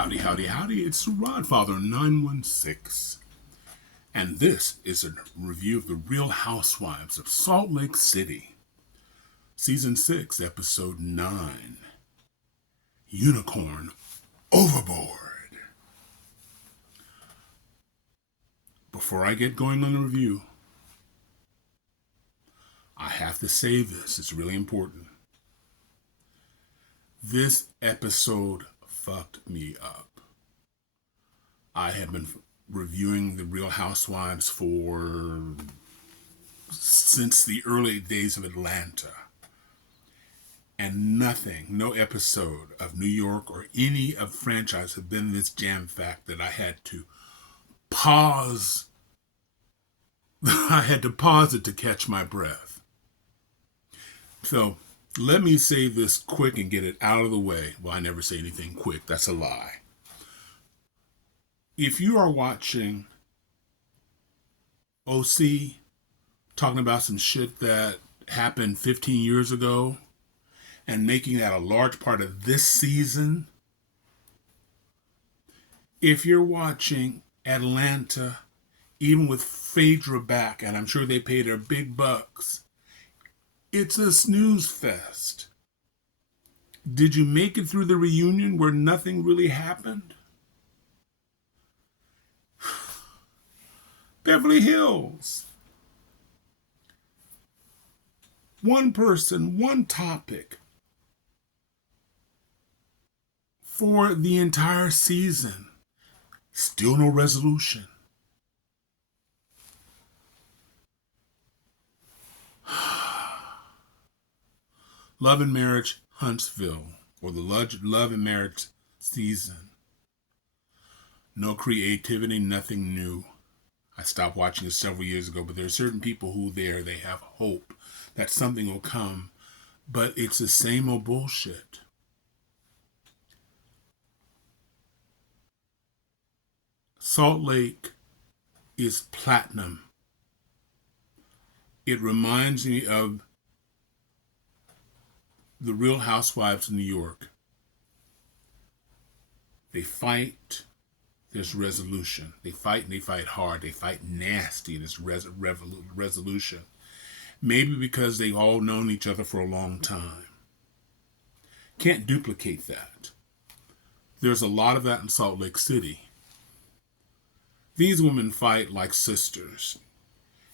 Howdy, howdy, howdy. It's Rodfather 916. And this is a review of The Real Housewives of Salt Lake City. Season 6, Episode 9. Unicorn Overboard. Before I get going on the review, I have to say this. It's really important. This episode fucked me up. I have been reviewing The Real Housewives since the early days of Atlanta. And no episode of New York or any of the franchise have been this jam-packed that I had to pause. I had to pause it to catch my breath. So let me say this quick and get it out of the way. Well, I never say anything quick. That's a lie. If you are watching OC talking about some shit that happened 15 years ago and making that a large part of this season, if you're watching Atlanta, even with Phaedra back, and I'm sure they paid her big bucks, it's a snooze fest. Did you make it through the reunion where nothing really happened? Beverly Hills. One person, one topic for the entire season. Still no resolution. Love and Marriage Huntsville, or the Love and Marriage season. No creativity, nothing new. I stopped watching it several years ago, but there are certain people who they have hope that something will come, but it's the same old bullshit. Salt Lake is platinum. It reminds me of The Real Housewives of New York. They fight, there's resolution. They fight and they fight hard. They fight nasty, there's resolution. Maybe because they've all known each other for a long time. Can't duplicate that. There's a lot of that in Salt Lake City. These women fight like sisters.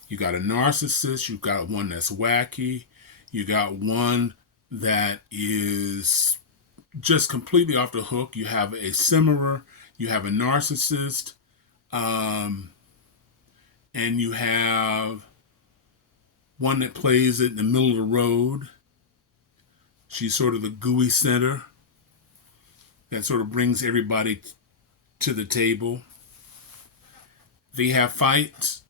You got a narcissist, you got one that's wacky, you got one that is just completely off the hook. You have a simmerer, you have a narcissist, and you have one that plays it in the middle of the road. She's sort of the gooey center that sort of brings everybody to the table. They have fights,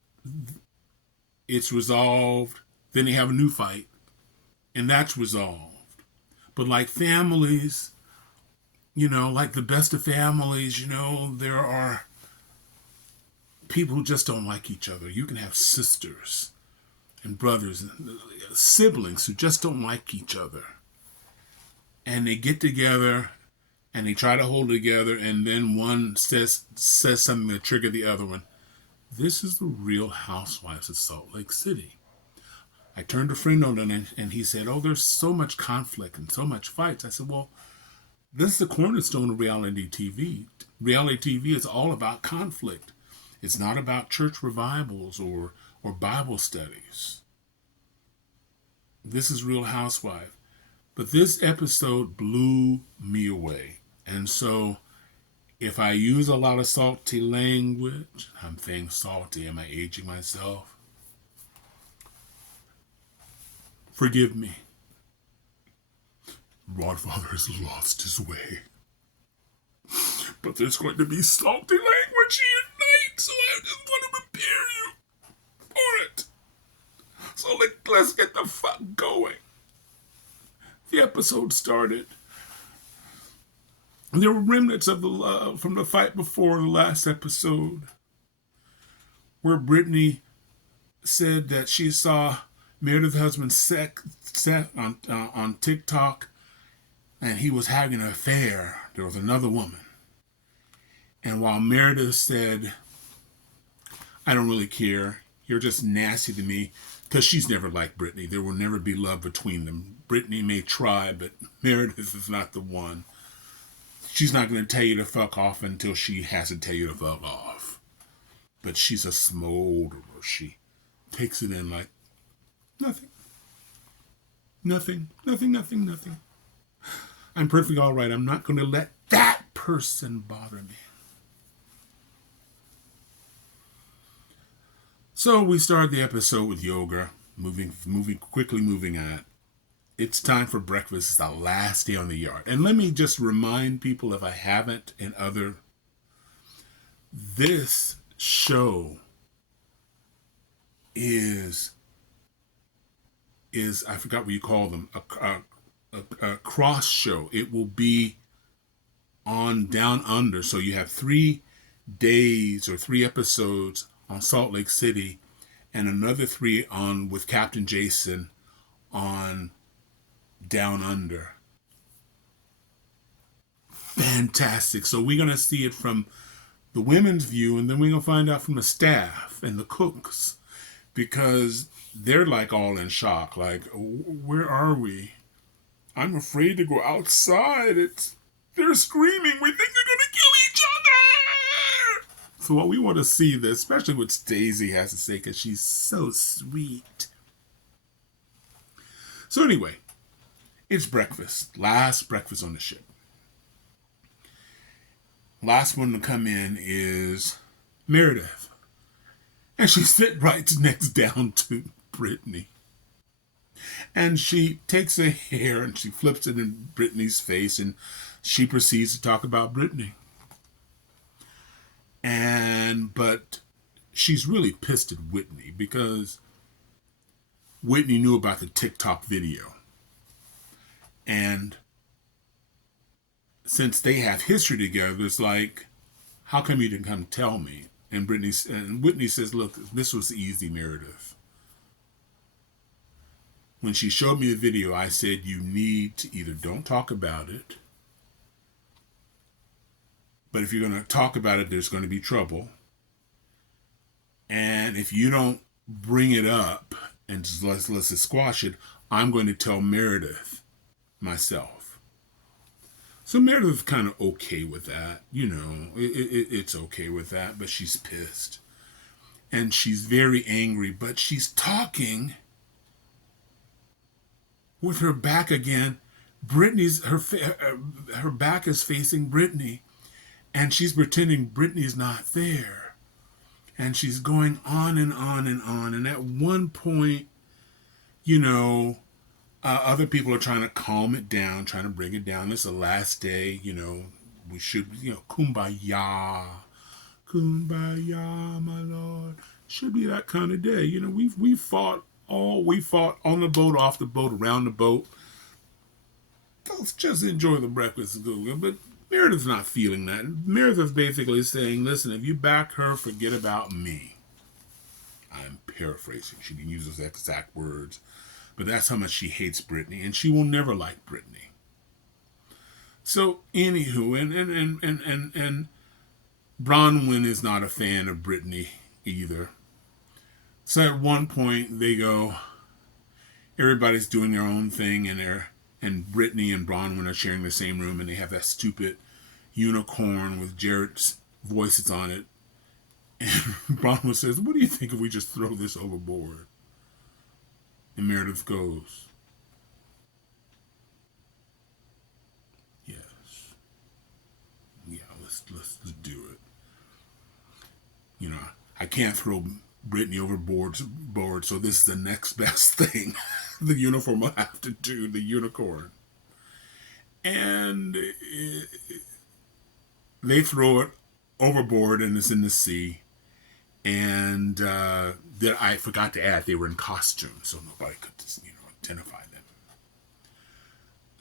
it's resolved, then they have a new fight, and that's resolved. But like families, like the best of families, there are people who just don't like each other. You can have sisters and brothers and siblings who just don't like each other. And they get together and they try to hold together, and then one says something to trigger the other one. This is the Real Housewives of Salt Lake City. I turned a friend on it and he said, oh, there's so much conflict and so much fights. I said, well, this is the cornerstone of reality TV. Reality TV is all about conflict. It's not about church revivals or Bible studies. This is Real Housewife. But this episode blew me away. And so if I use a lot of salty language, I'm saying salty, am I aging myself? Forgive me. Rodfather has lost his way. But there's going to be salty language tonight, so I just want to prepare you for it. So let's get the fuck going. The episode started. There were remnants of the love from the fight before the last episode, where Brittany said that she saw Meredith's husband Seth on TikTok, and he was having an affair. There was another woman. And while Meredith said, I don't really care, you're just nasty to me, because she's never liked Brittany. There will never be love between them. Brittany may try, but Meredith is not the one. She's not going to tell you to fuck off until she has to tell you to fuck off. But she's a smolderer. She takes it in like, nothing. Nothing, nothing, nothing, nothing. I'm perfectly all right. I'm not going to let that person bother me. So we start the episode with yoga, quickly moving on. It's time for breakfast. It's the last day on the yard. And let me just remind people, if I haven't, this show is I forgot what you call them, a cross show. It will be on Down Under. So you have 3 days or 3 episodes on Salt Lake City and another 3 on with Captain Jason on Down Under. Fantastic. So we're going to see it from the women's view, and then we're going to find out from the staff and the cooks, because they're like all in shock. Like, where are we? I'm afraid to go outside. They're screaming. We think they're going to kill each other. So what we want to see this, especially what Stacey has to say, because she's so sweet. So anyway, it's breakfast. Last breakfast on the ship. Last one to come in is Meredith. And she sits right next down to Brittany. And she takes her hair and she flips it in Brittany's face, and she proceeds to talk about Brittany. But she's really pissed at Whitney because Whitney knew about the TikTok video. And since they have history together, it's like, how come you didn't come tell me? And Whitney says, look, this was easy, Meredith. When she showed me the video, I said, you need to either don't talk about it, but if you're going to talk about it, there's going to be trouble. And if you don't bring it up and just let's squash it, I'm going to tell Meredith myself. So Meredith is kind of okay with that. You know, it's okay with that, but she's pissed. And she's very angry, but she's talking with her back again. Her back is facing Brittany, and she's pretending Brittany's not there. And she's going on and on and on. And at one point, you know, other people are trying to calm it down, trying to bring it down. This is the last day, you know, we should, you know, kumbaya. Kumbaya, my Lord. Should be that kind of day. You know, we fought on the boat, off the boat, around the boat. Let's just enjoy the breakfast. But Meredith's not feeling that. Meredith's basically saying, listen, if you back her, forget about me. I'm paraphrasing. She didn't use those exact words. But that's how much she hates Brittany, and she will never like Brittany. So, anywho, and Bronwyn is not a fan of Brittany either. So at one point they go, everybody's doing their own thing, and Brittany and Bronwyn are sharing the same room, and they have that stupid unicorn with Jarrett's voices on it. And Bronwyn says, what do you think if we just throw this overboard? And Meredith goes, yes. Yeah, let's do it. You know, I can't throw Brittany overboard, so this is the next best thing. The uniform will have to do, the unicorn. And they throw it overboard, and it's in the sea. And I forgot to add, they were in costume, so nobody could, you know, identify them.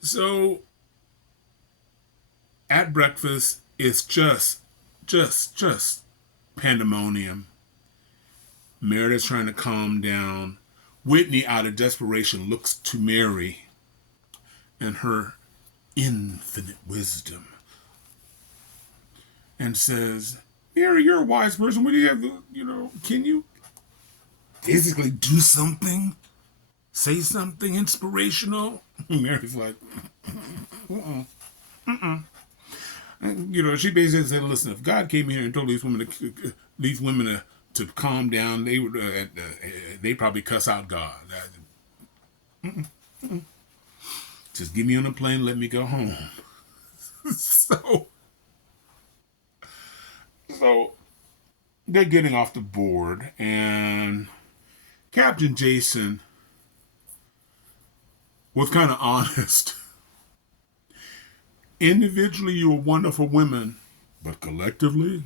So at breakfast, it's just pandemonium. Meredith's trying to calm down. Whitney, out of desperation, looks to Mary and her infinite wisdom. and says, Mary, you're a wise person. What do you have, can you basically do something? Say something inspirational? Mary's like, she basically said, listen, if God came here and told these women to calm down, they would they probably cuss out God. Just get me on a plane, let me go home. so they're getting off the board, and Captain Jason was kind of honest. Individually, you are wonderful women, but collectively,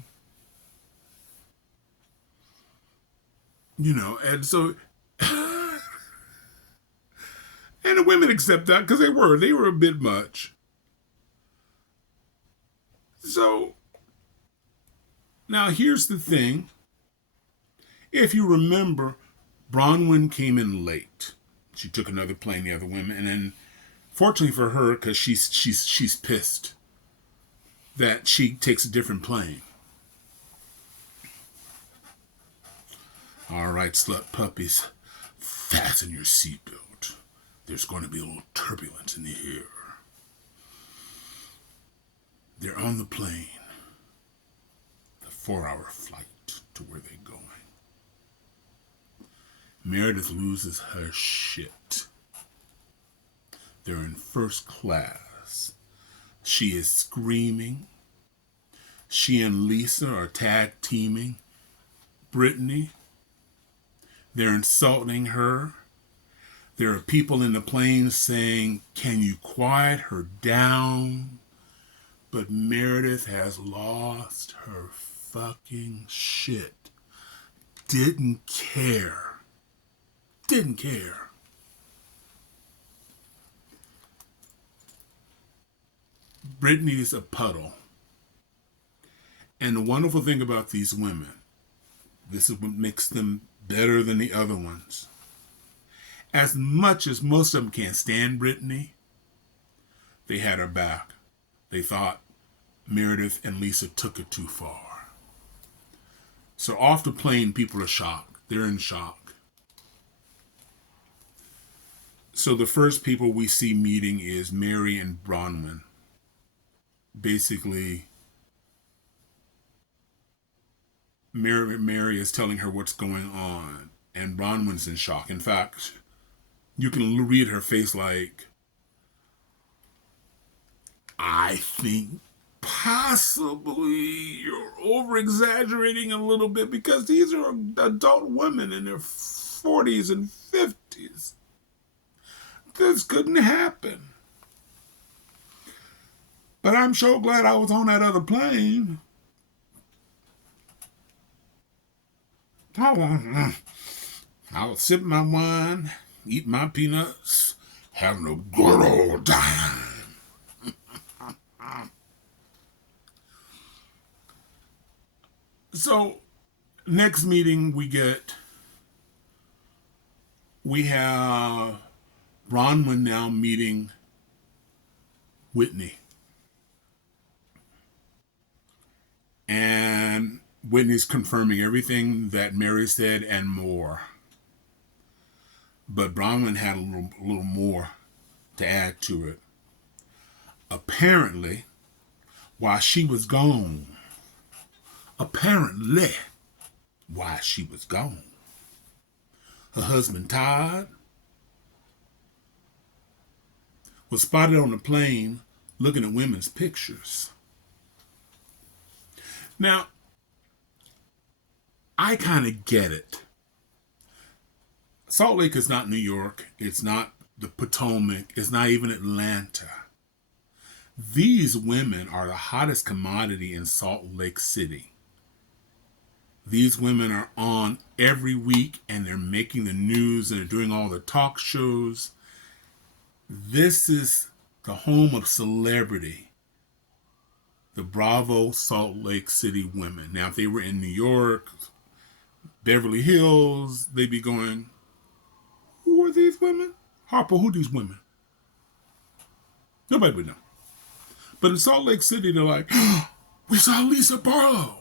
and so, and the women accept that because they were a bit much. So, now here's the thing. If you remember, Bronwyn came in late. She took another plane, the other women, and then, fortunately for her, because she's pissed that she takes a different plane. All right, slut puppies, fasten your seatbelt. There's going to be a little turbulence in the air. They're on the plane. The 4-hour flight to where they're going. Meredith loses her shit. They're in first class. She is screaming. She and Lisa are tag teaming Brittany. They're insulting her. There are people in the plane saying, can you quiet her down? But Meredith has lost her fucking shit. Didn't care. Brittany's a puddle. And the wonderful thing about these women, this is what makes them better than the other ones. As much as most of them can't stand Brittany, they had her back. They thought Meredith and Lisa took it too far. So off the plane, people are shocked. They're in shock. So the first people we see meeting is Mary and Bronwyn. Basically, Mary is telling her what's going on, and Bronwyn's in shock. In fact, you can read her face like, I think possibly you're over-exaggerating a little bit because these are adult women in their 40s and 50s. This couldn't happen. But I'm so glad I was on that other plane. I was sipping my wine, eating my peanuts, having a good old time. So, next meeting we have Bronwyn now meeting Whitney. And Whitney's confirming everything that Mary said and more. But Bronwyn had a little more to add to it. Apparently, while she was gone, her husband Todd was spotted on the plane looking at women's pictures. Now, I kind of get it. Salt Lake is not New York. It's not the Potomac. It's not even Atlanta. These women are the hottest commodity in Salt Lake City. These women are on every week and they're making the news and they're doing all the talk shows. This is the home of celebrity. The Bravo Salt Lake City women. Now, if they were in New York, Beverly Hills, they'd be going, who are these women? Harper, who are these women? Nobody would know. But in Salt Lake City, they're like, We saw Lisa Barlow.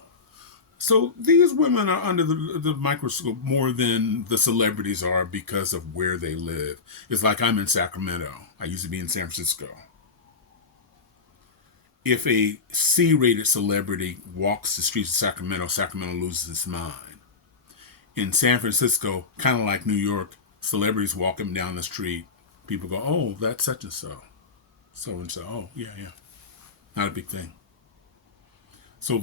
So these women are under the microscope more than the celebrities are because of where they live. It's like I'm in Sacramento. I used to be in San Francisco. If a C-rated celebrity walks the streets of Sacramento, Sacramento loses its mind. In San Francisco, kind of like New York, celebrities walking down the street, people go, oh, that's such and so. So and so. Oh, yeah, yeah. Not a big thing. So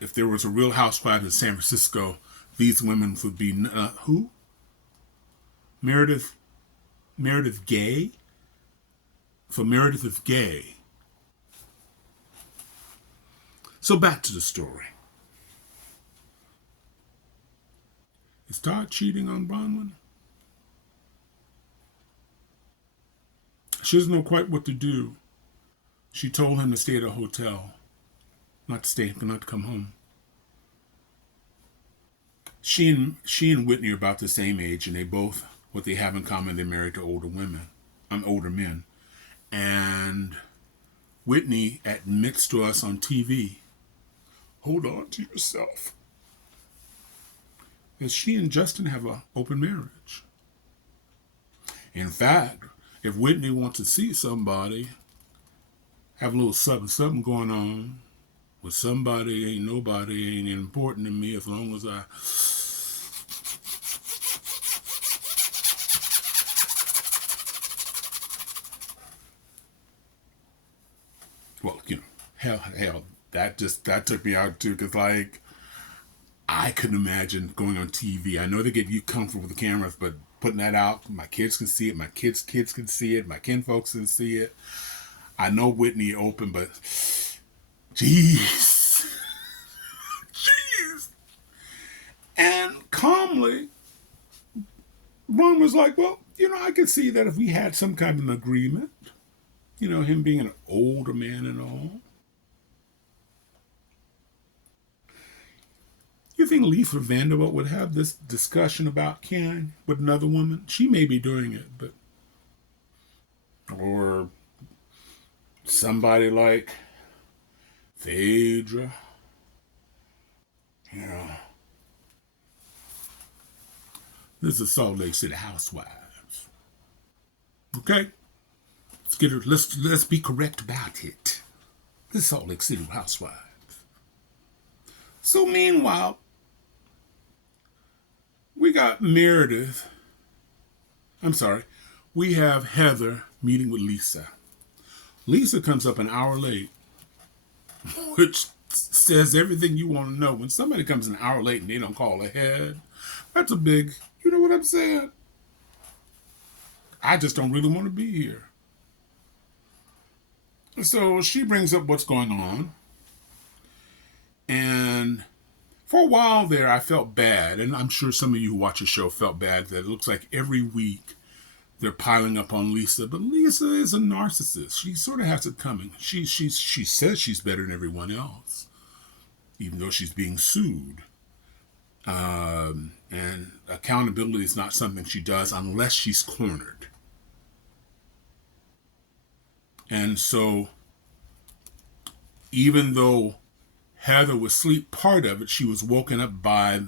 if there was a real housewife in San Francisco, these women would be, who? Meredith Gay? So Meredith is gay. So back to the story. Is Todd cheating on Bronwyn? She doesn't know quite what to do. She told him to stay at a hotel. Not to come home. She and Whitney are about the same age, and they both, what they have in common, they're married to older men. And Whitney admits to us on TV, hold on to yourself, that she and Justin have an open marriage. In fact, if Whitney wants to see somebody, have a little something going on with somebody, ain't nobody, ain't important to me as long as I... Well, hell, that took me out too, because like, I couldn't imagine going on TV. I know they get you comfortable with the cameras, but putting that out, my kids can see it, my kids can see it, my kinfolks can see it. I know Whitney open, but jeez. And calmly, Ron was like, well, I could see that if we had some kind of an agreement, him being an older man and all. You think Lisa Vanderbilt would have this discussion about Ken with another woman? She may be doing it, but... Or somebody like Phaedra. This is Salt Lake City Housewives. Okay? Let's be correct about it. This is Salt Lake City Housewives. So meanwhile, we got Meredith. We have Heather meeting with Lisa. Lisa comes up an hour late, which says everything you want to know. When somebody comes an hour late and they don't call ahead, that's a big, you know what I'm saying? I just don't really want to be here. So she brings up what's going on. And for a while there, I felt bad. And I'm sure some of you who watch the show felt bad that it looks like every week they're piling up on Lisa. But Lisa is a narcissist. She sort of has it coming. She says she's better than everyone else, even though she's being sued. And accountability is not something she does unless she's cornered. And so, even though Heather was asleep part of it, she was woken up by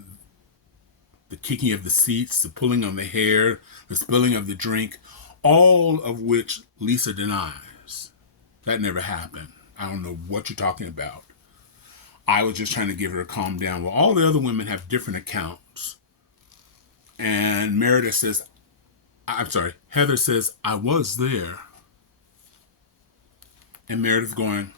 the kicking of the seats, the pulling on the hair, the spilling of the drink, all of which Lisa denies. That never happened. I don't know what you're talking about. I was just trying to get her to calm down. Well, all the other women have different accounts. And Heather says, I was there. And Meredith going,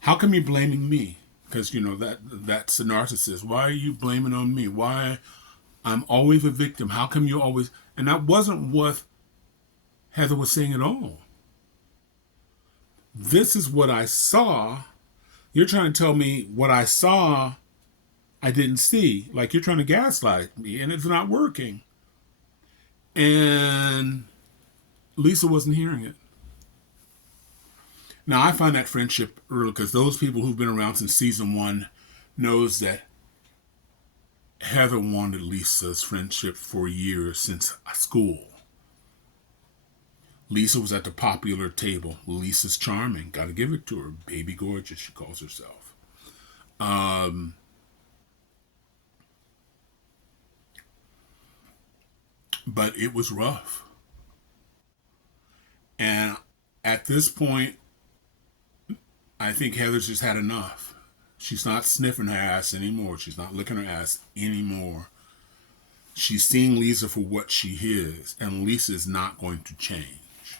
how come you're blaming me? Because, that's a narcissist. Why are you blaming on me? Why? I'm always a victim. How come you always... And that wasn't what Heather was saying at all. This is what I saw. You're trying to tell me what I saw I didn't see. Like you're trying to gaslight me, and it's not working. And Lisa wasn't hearing it. Now, I find that friendship early because those people who've been around since season 1 knows that Heather wanted Lisa's friendship for years, since school. Lisa was at the popular table. Lisa's charming. Got to give it to her. Baby gorgeous, she calls herself. Um, but it was rough. And at this point, I think Heather's just had enough. She's not sniffing her ass anymore. She's not licking her ass anymore. She's seeing Lisa for what she is, and Lisa is not going to change.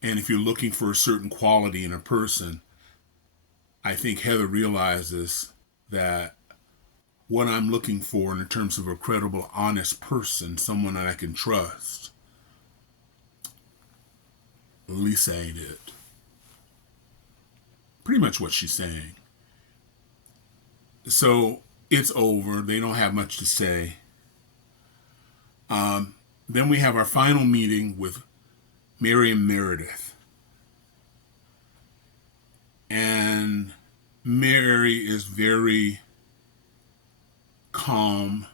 And if you're looking for a certain quality in a person, I think Heather realizes that what I'm looking for in terms of a credible, honest person, someone that I can trust, Lisa ain't it. Pretty much what she's saying. So it's over. They don't have much to say. Then we have our final meeting with Mary and Meredith. And Mary is very calm.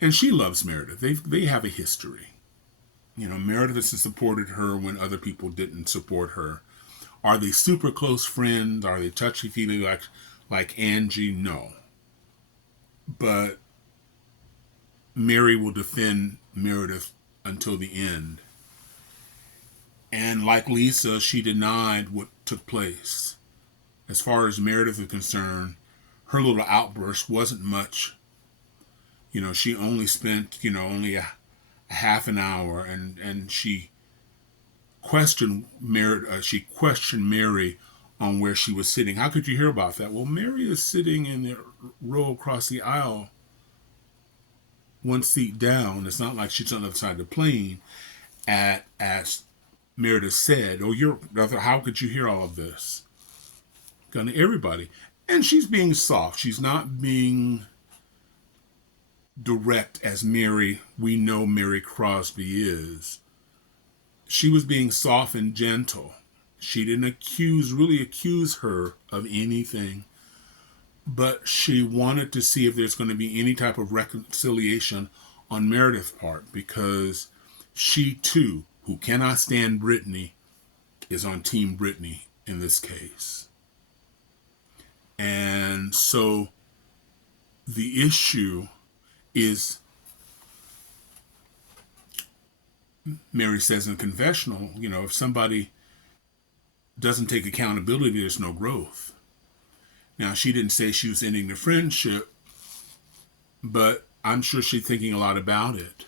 And she loves Meredith. They have a history. You know, Meredith has supported her when other people didn't support her. Are they super close friends? Are they touchy-feely like Angie? No. But Mary will defend Meredith until the end. And like Lisa, she denied what took place. As far as Meredith is concerned, her little outburst wasn't much. You know, she only spent, only a half an hour, and she questioned Mary on where she was sitting. How could you hear about that? Well, Mary is sitting in the row across the aisle, one seat down. It's not like she's on the other side of the plane. As Meredith said, how could you hear all of this? Gonna everybody. And she's being soft. She's not being direct as we know Mary Crosby is. She was being soft and gentle. She didn't really accuse her of anything, but she wanted to see if there's going to be any type of reconciliation on Meredith's part, because she too, who cannot stand Brittany, is on Team Brittany in this case. And so the issue is, Mary says in the confessional, if somebody doesn't take accountability, there's no growth. Now, she didn't say she was ending the friendship, but I'm sure she's thinking a lot about it.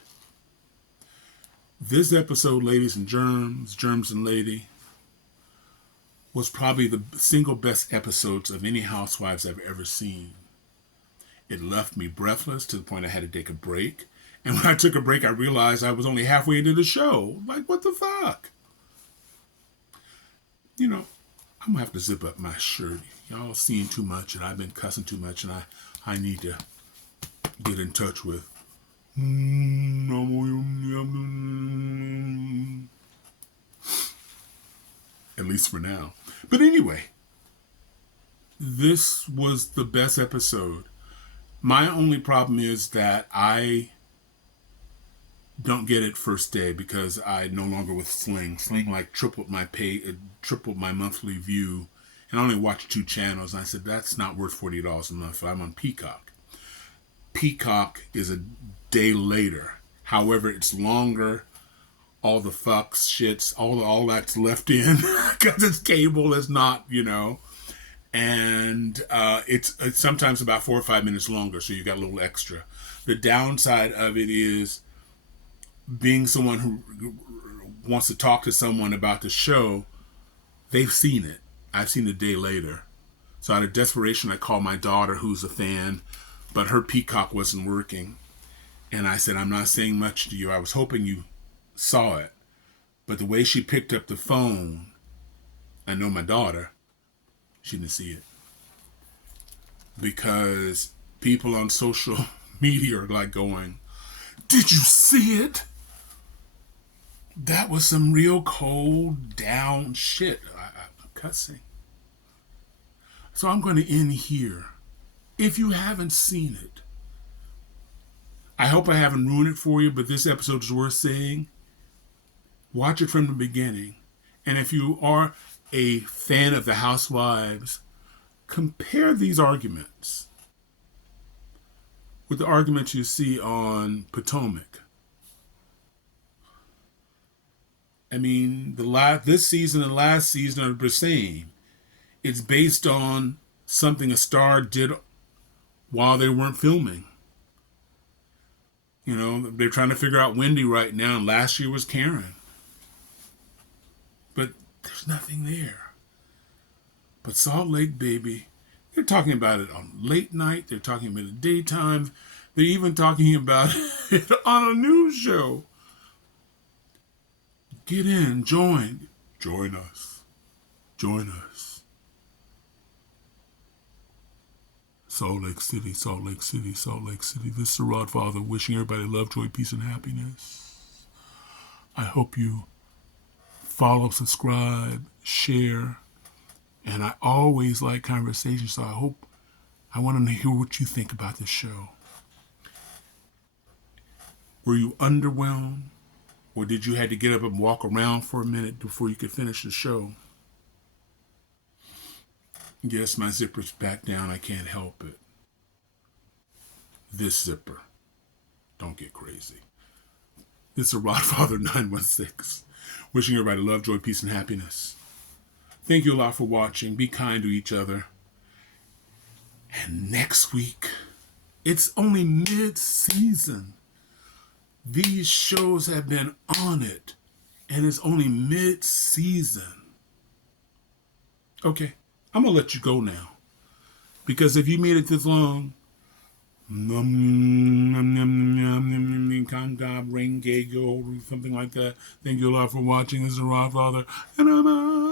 This episode, ladies and germs and lady, was probably the single best episodes of any Housewives I've ever seen. It left me breathless to the point I had to take a break. And when I took a break, I realized I was only halfway into the show. Like, what the fuck? I'm going to have to zip up my shirt. Y'all seeing too much, and I've been cussing too much, and I need to get in touch with. At least for now. But anyway, this was the best episode. My only problem is that I don't get it first day because I no longer with Sling. Sling tripled my monthly view, and I only watched 2 channels. And I said, that's not worth $40 a month. So I'm on Peacock. Peacock is a day later. However, it's longer. All the fucks, shits, all that's left in because it's cable. It's not, And it's sometimes about 4 or 5 minutes longer, so you got a little extra. The downside of it is being someone who wants to talk to someone about the show. They've seen it. I've seen it a day later. So out of desperation, I called my daughter, who's a fan, but her Peacock wasn't working. And I said, I'm not saying much to you. I was hoping you saw it. But the way she picked up the phone, I know my daughter, she didn't see it. Because people on social media are like going, did you see it? That was some real cold down shit. I'm cussing. So I'm going to end here. If you haven't seen it, I hope I haven't ruined it for you, but this episode is worth seeing. Watch it from the beginning. And if you are a fan of the Housewives, compare these arguments with the arguments you see on Potomac. I mean, this season and last season are the same. It's based on something a star did while they weren't filming. You know, they're trying to figure out Wendy right now, and last year was Karen. But there's nothing there. But Salt Lake, baby, they're talking about it on late night. They're talking about it daytime. They're even talking about it on a news show. Get in, join us. Join us. Salt Lake City, Salt Lake City, Salt Lake City. This is the Rodfather wishing everybody love, joy, peace, and happiness. I hope you follow, subscribe, share, and I always like conversations, so I want to hear what you think about this show. Were you underwhelmed? Or did you have to get up and walk around for a minute before you could finish the show? Yes, my zipper's back down. I can't help it. This zipper. Don't get crazy. This is Rodfather 916. Wishing everybody love, joy, peace, and happiness. Thank you a lot for watching. Be kind to each other. And next week, it's only mid-season. These shows have been on it, and it's only mid-season. Okay, I'm going to let you go now. Because if you made it this long, something like that. Thank you a lot for watching. This is Rodfather, and I'm out.